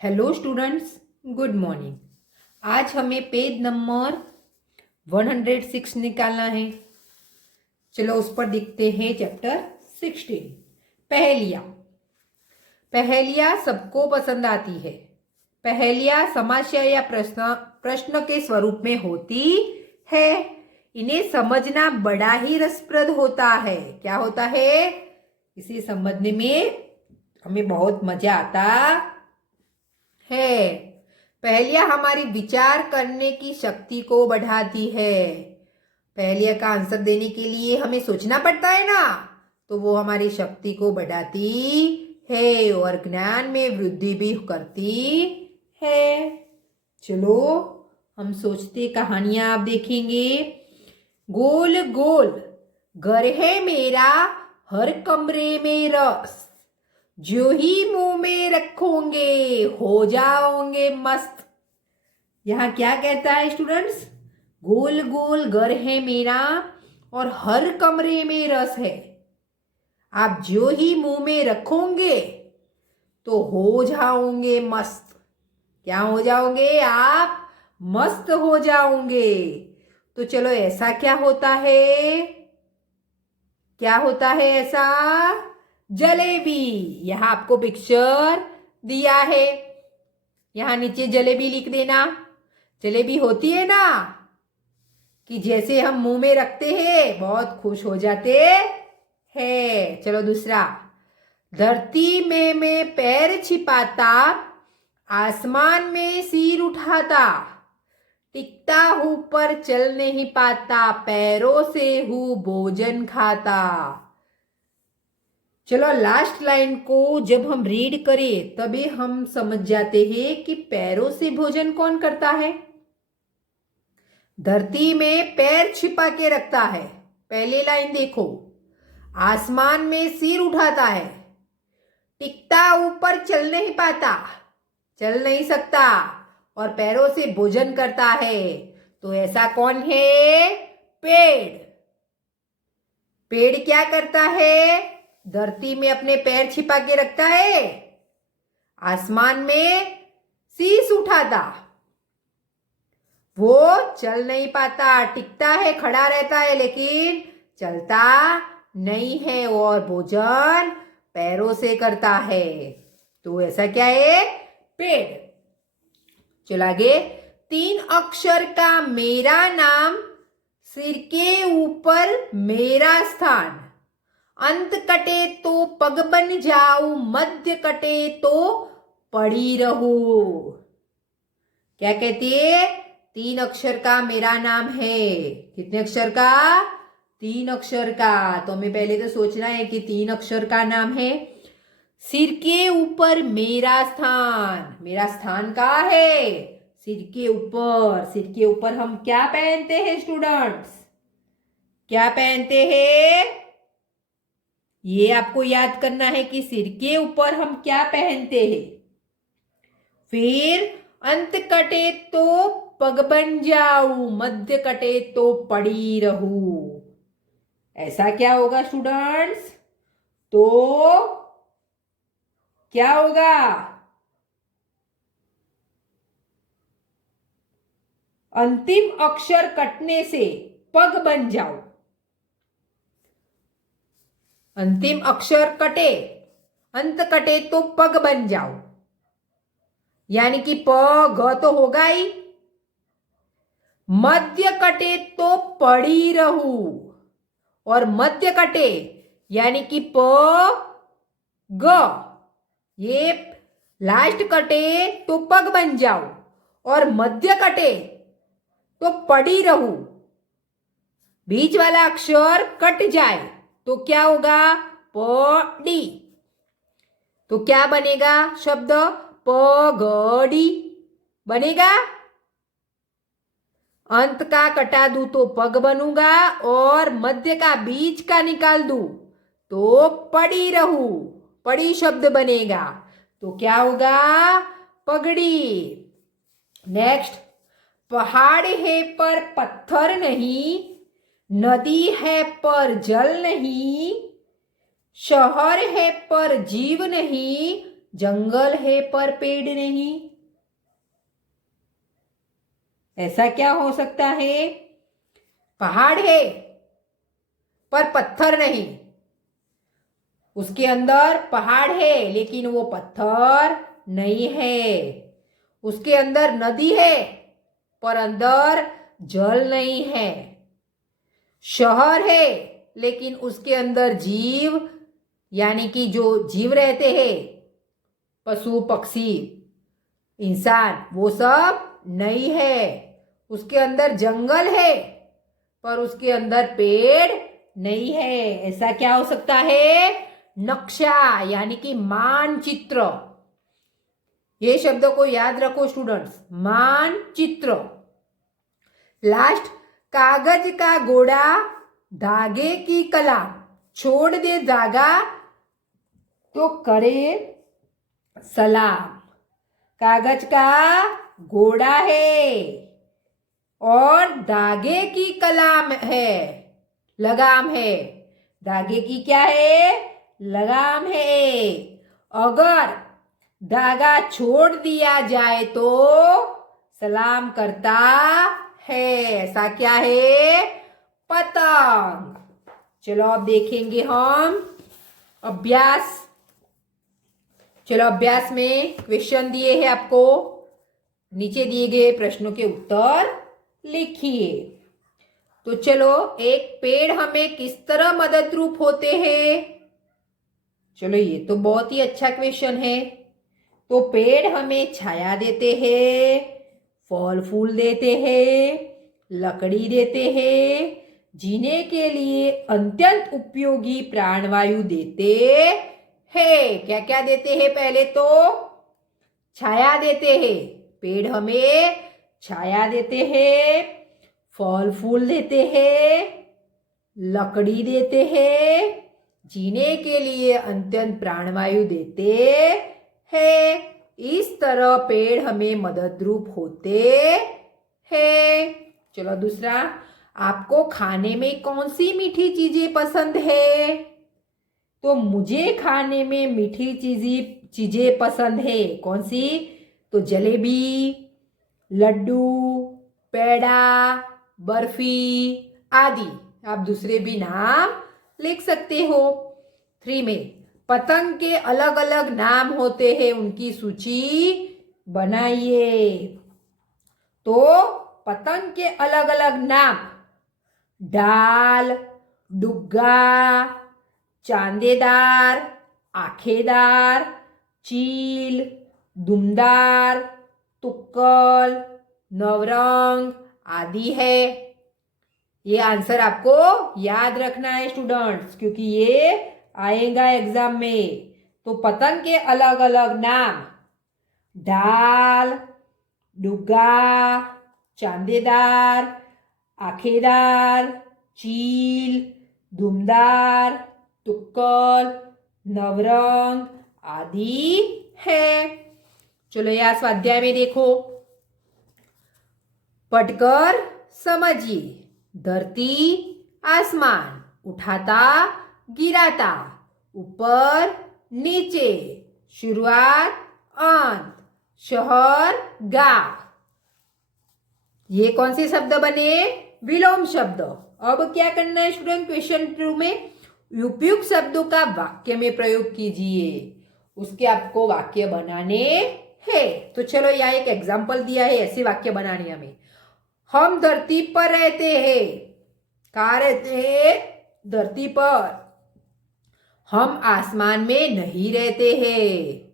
Hello students, good morning. आज हमें page number 106 निकालना है। चलो उस पर देखते हैं चैप्टर 16 पहेलियाँ। पहेलियाँ सबको पसंद आती है। पहेलियाँ समस्या या प्रश्न के स्वरूप में होती है। इन्हें समझना बड़ा ही रसप्रद होता है। क्या होता है? इसे समझने में हमें बहुत मजा आता है। पहेलियाँ हमारी विचार करने की शक्ति को बढ़ाती है। पहेलियाँ का आंसर देने के लिए हमें सोचना पड़ता है ना, तो वो हमारी शक्ति को बढ़ाती है और ज्ञान में वृद्धि भी करती है। चलो हम सोचते कहानियां आप देखेंगे। गोल गोल घर है मेरा, हर कमरे में रस, जो ही मुंह में रखोगे हो जाओगे मस्त। यहाँ क्या कहता है स्टूडेंट्स? गोल गोल घर है मेरा और हर कमरे में रस है। आप जो ही मुंह में रखोगे तो हो जाओगे मस्त। क्या हो जाओगे आप? मस्त हो जाओगे। तो चलो ऐसा क्या होता है? क्या होता है ऐसा? जलेबी। यहाँ आपको पिक्चर दिया है, यहाँ नीचे जलेबी लिख देना। जलेबी होती है ना कि जैसे हम मुंह में रखते हैं बहुत खुश हो जाते हैं। चलो दूसरा, धरती में मैं पैर छिपाता, आसमान में सिर उठाता, टिकता हूं पर चल नहीं पाता, पैरों से हूं भोजन खाता। चलो लास्ट लाइन को जब हम रीड करें तभी हम समझ जाते हैं कि पैरों से भोजन कौन करता है। धरती में पैर छिपा के रखता है। पहली लाइन देखो, आसमान में सिर उठाता है, टिकता ऊपर चल नहीं पाता, चल नहीं सकता, और पैरों से भोजन करता है। तो ऐसा कौन है? पेड़। पेड़ क्या करता है? धरती में अपने पैर छिपा के रखता है, आसमान में शीश उठाता, वो चल नहीं पाता, टिकता है, खड़ा रहता है, लेकिन चलता नहीं है, और भोजन पैरों से करता है। तो ऐसा क्या है? पेड़। चलो आगे, 3 अक्षर का मेरा नाम, सिर के ऊपर मेरा स्थान, अंत कटे तो पग बन जाऊं, मध्य कटे तो पड़ी रहूं। क्या कहती है? 3 अक्षर का मेरा नाम है। कितने अक्षर का? 3 अक्षर का। तो हमें पहले तो सोचना है कि 3 अक्षर का नाम है। सिर के ऊपर मेरा स्थान। मेरा स्थान कहाँ है? सिर के ऊपर। सिर के ऊपर हम क्या पहनते हैं स्टूडेंट्स? क्या पहनते हैं? ये आपको याद करना है कि सिर के ऊपर हम क्या पहनते हैं। फिर अंत कटे तो पग बन जाऊं, मध्य कटे तो पड़ी रहूं। ऐसा क्या होगा स्टूडेंट्स? तो क्या होगा? अंतिम अक्षर कटने से पग बन जाओ। अंतिम अक्षर कटे, अंत कटे तो पग बन जाओ, यानी कि प ग तो होगा ही। मध्य कटे तो पड़ी रहूं, और मध्य कटे यानी कि प ग, ये लास्ट कटे तो पग बन जाओ, और मध्य कटे तो पड़ी रहूं। बीच वाला अक्षर कट जाए तो क्या होगा? पड़ी। तो क्या बनेगा शब्द? पगड़ी बनेगा। अंत का कटा दूं तो पग बनूंगा, और मध्य का बीच का निकाल दूं तो पड़ी रहूं। पड़ी शब्द बनेगा। तो क्या होगा? पगड़ी। नेक्स्ट, पहाड़ है पर पत्थर नहीं, नदी है पर जल नहीं, शहर है पर जीव नहीं, जंगल है पर पेड़ नहीं। ऐसा क्या हो सकता है? पहाड़ है पर पत्थर नहीं। उसके अंदर पहाड़ है लेकिन वो पत्थर नहीं है। उसके अंदर नदी है पर अंदर जल नहीं है। शहर है लेकिन उसके अंदर जीव यानी कि जो जीव रहते हैं, पशु पक्षी इंसान, वो सब नहीं है। उसके अंदर जंगल है पर उसके अंदर पेड़ नहीं है। ऐसा क्या हो सकता है? नक्शा यानी कि मानचित्र। ये शब्द को याद रखो स्टूडेंट्स, मानचित्र। लास्ट, कागज का घोड़ा धागे की कलाम, छोड़ दे धागा तो करे सलाम। कागज का घोड़ा है और धागे की कलाम है, लगाम है। धागे की क्या है? लगाम है। अगर धागा छोड़ दिया जाए तो सलाम करता है। ऐसा क्या है? पतंग। चलो अब देखेंगे हम अभ्यास। चलो अभ्यास में क्वेश्चन दिए हैं आपको, नीचे दिए गए प्रश्नों के उत्तर लिखिए। तो चलो, एक पेड़ हमें किस तरह मददरूप होते हैं? चलो ये तो बहुत ही अच्छा क्वेश्चन है। तो पेड़ हमें छाया देते हैं, फल फूल देते हैं, लकड़ी देते हैं, जीने के लिए अत्यंत उपयोगी प्राणवायु देते हैं। क्या क्या देते हैं? पहले तो छाया देते हैं। पेड़ हमें छाया देते हैं, फल फूल देते हैं, लकड़ी देते हैं, जीने के लिए अत्यंत प्राणवायु देते हैं। इस तरह पेड़ हमें मददरूप होते हैं। चलो दूसरा, आपको खाने में कौन सी मीठी चीजें पसंद है? तो मुझे खाने में मीठी चीजें पसंद है। कौन सी? तो जलेबी, लड्डू, पेड़ा, बर्फी आदि। आप दूसरे भी नाम लिख सकते हो। 3 में, पतंग के अलग अलग नाम होते हैं, उनकी सूची बनाइए। तो पतंग के अलग अलग नाम: डाल, डुग्गा, चांदेदार, आखेदार, चील, दुमदार, तुक्कल, नवरंग आदि है। ये आंसर आपको याद रखना है स्टूडेंट्स, क्योंकि ये आएगा एग्जाम में। तो पतंग के अलग अलग नाम: डाल, डुग्गा, चांदेदार, आखेदार, चील, दुमदार, तुक्कल, नवरंग आदि है। चलो यह स्वाध्याय में देखो, पढ़कर समझिए। धरती, आसमान, उठाता गिराता, ऊपर नीचे, शुरुआत अंत, शहर गांव। ये कौन से शब्द बने? विलोम शब्द। अब क्या करना है स्टूडेंट? क्वेश्चन 2 में उपयुक्त शब्दों का वाक्य में प्रयोग कीजिए। उसके आपको वाक्य बनाने हैं। तो चलो यहाँ एक एग्जाम्पल दिया है, ऐसे वाक्य बनाने हमें। हम धरती पर रहते हैं। कहाँ रहते हैं? धरती पर। हम आसमान में नहीं रहते हैं।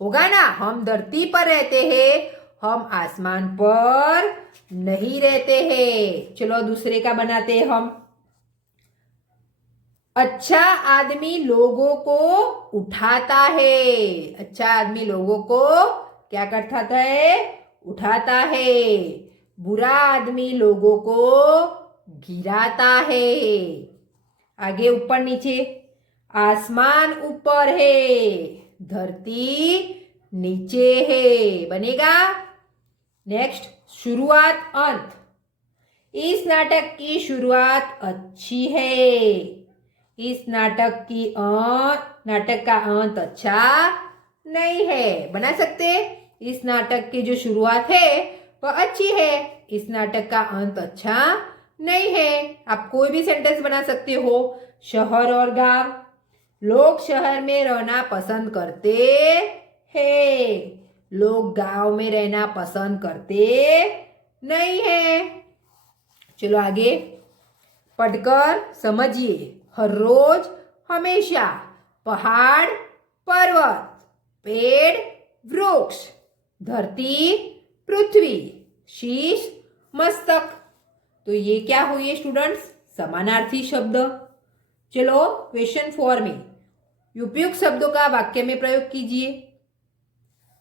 होगा ना? हम धरती पर रहते हैं, हम आसमान पर नहीं रहते हैं। चलो दूसरे का बनाते हैं हम। अच्छा आदमी लोगों को उठाता है। अच्छा आदमी लोगों को क्या करता है? उठाता है। बुरा आदमी लोगों को गिराता है। आगे ऊपर नीचे, आसमान ऊपर है, धरती नीचे है। बनेगा? नेक्स्ट, शुरुआत अंत। इस नाटक की शुरुआत अच्छी है। इस नाटक का अंत अच्छा नहीं है। बना सकते? इस नाटक की जो शुरुआत है वह अच्छी है, इस नाटक का अंत अच्छा नहीं है। आप कोई भी सेंटेंस बना सकते हो। शहर और गांव, लोग शहर में रहना पसंद करते हैं, लोग गांव में रहना पसंद करते नहीं है। चलो आगे पढ़कर समझिए। हर रोज, हमेशा, पहाड़, पर्वत, पेड़, वृक्ष, धरती, पृथ्वी, शीश, मस्तक। तो ये क्या हुए स्टूडेंट्स? समानार्थी शब्द। चलो क्वेश्चन 4 में उपयुक्त शब्दों का वाक्य में प्रयोग कीजिए।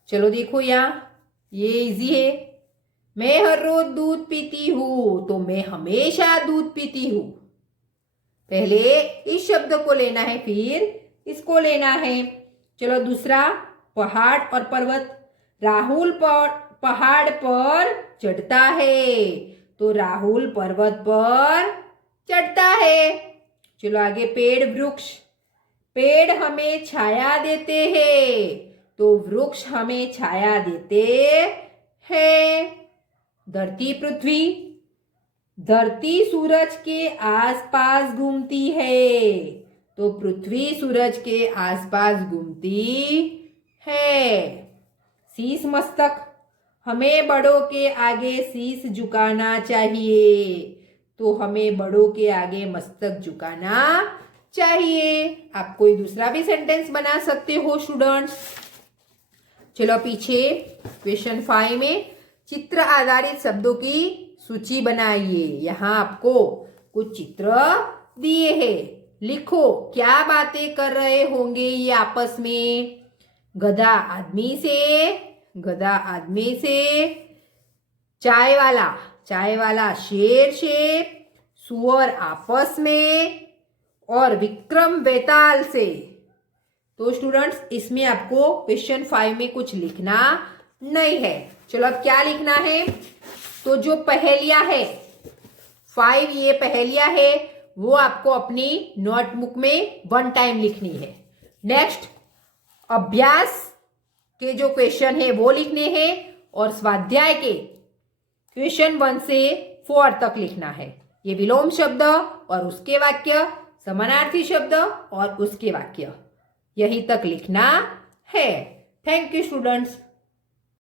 चलो देखो यहाँ, ये इजी है। मैं हर रोज दूध पीती हूं, तो मैं हमेशा दूध पीती हूं। पहले इस शब्द को लेना है, फिर इसको लेना है। चलो दूसरा, पहाड़ और पर्वत। राहुल पहाड़ पर चढ़ता है, तो राहुल पर्वत पर चढ़ता है। चलो आगे पेड़ वृक्ष। पेड़ हमें छाया देते हैं, तो वृक्ष हमें छाया देते हैं। धरती पृथ्वी। धरती सूरज के आसपास घूमती है, तो पृथ्वी सूरज के आसपास घूमती है। शीश मस्तक। हमें बड़ों के आगे शीश झुकाना चाहिए, तो हमें बड़ों के आगे मस्तक झुकाना चाहिए। आप कोई दूसरा भी सेंटेंस बना सकते हो स्टूडेंट्स। चलो पीछे क्वेश्चन 5 में चित्र आधारित शब्दों की सूची बनाइए। यहाँ आपको कुछ चित्र दिए हैं, लिखो क्या बातें कर रहे होंगे ये आपस में। गधा आदमी से, चाय वाला शेर से, सुअर आपस में, और विक्रम बेताल से। तो स्टूडेंट्स इसमें आपको क्वेश्चन 5 में कुछ लिखना नहीं है। चलो अब क्या लिखना है? तो जो पहेलियां है 5, ये पहेलियां है, वो आपको अपनी नोटबुक में 1 टाइम लिखनी है। नेक्स्ट अभ्यास के जो क्वेश्चन है वो लिखने हैं, और स्वाध्याय के क्वेश्चन 1 से 4 तक लिखना है। ये विलोम शब्द और उसके वाक्य, समानार्थी शब्द और उसके वाक्य, यही तक लिखना है। Thank you students.